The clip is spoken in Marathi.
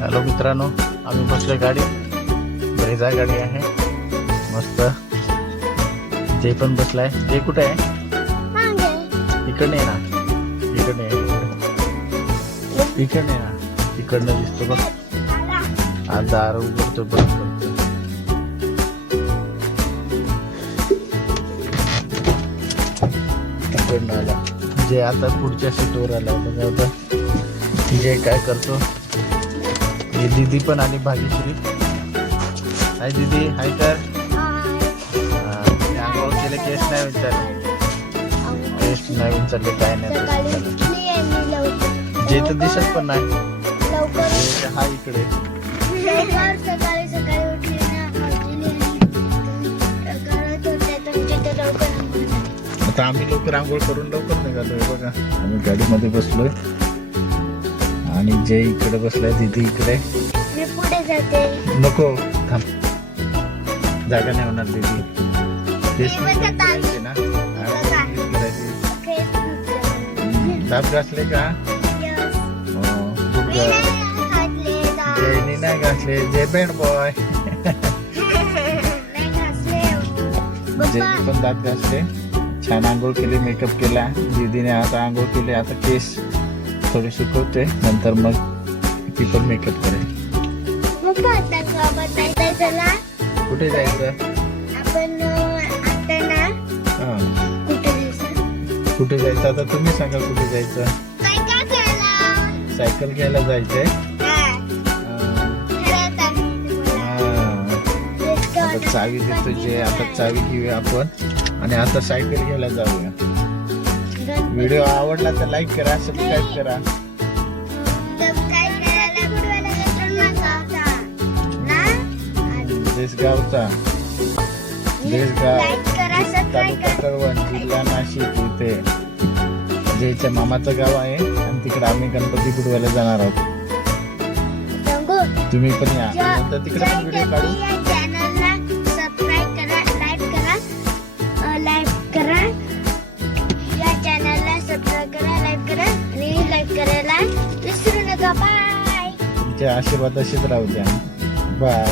हॅलो मित्रांनो आम्ही बसलो गाडी ब्रेझा गाडी आहे. मस्त. जे पण बसलाय जे कुठे आहे? इकडे आहे ना. इकडे आहे इकडे ना. इकडनं दिसतो बघ. आज दार उघडतो बघ. इकडनं आला. जे आता पुढच्या सीटवर आला बघा आता जे काय करतो? ही दीदी पण आली भाग्यश्री. हाय दीदी हाय कर तिने आंघोळ केले केस नाही विचारले केस नाही विचारले काय नाही. जे तर दिसत पण नाही. हा इकडे. आता आम्ही लवकर आंघोळ करून लवकर निघालोय बघा. आम्ही गाडीमध्ये बसलोय. आणि जे इकडे बसलाय दीदी इकडे. मी पुढे जाते. नको थांब. जागा नाही होणार दीदी. मी बघत आहे. ना? करायची. दात घासले का? Yes. हो, खूप मी गा- नाही. जयनी घासले जय बँड बॉय हो. जयनी पण दात घासले. छान आंघोळ केली मेकअप केला. दीदीने आता आंघोळ केली आता केस. थोडे सुकवते नंतर मग ती पण मेकअप करेल. कुठे जायचं? आपण अं, आता ना हा. कुठे जायचं? कुठे जायचं? आता तुम्ही सांगा कुठे जायचं? सायकल घ्यायला. जायचंय? हा. आता चावी देतो जे आता चावी घेऊया आपण. आणि आता सायकल घ्यायला जाऊया. व्हिडिओ आवडला तर लाईक करा सबस्क्राईब करा. करा, सबस्क्राईब तालुका. कळवण जिल्हा नाशिक इथे. जयच्या मामाचं गाव आहे आणि तिकडे आम्ही गणपती बुडवायला जाणार आहोत. तुम्ही पण या. नंतर तिकडे पण व्हिडिओ काढू. तुमच्या बाय आशीर्वाद असेच राहू द्या. बाय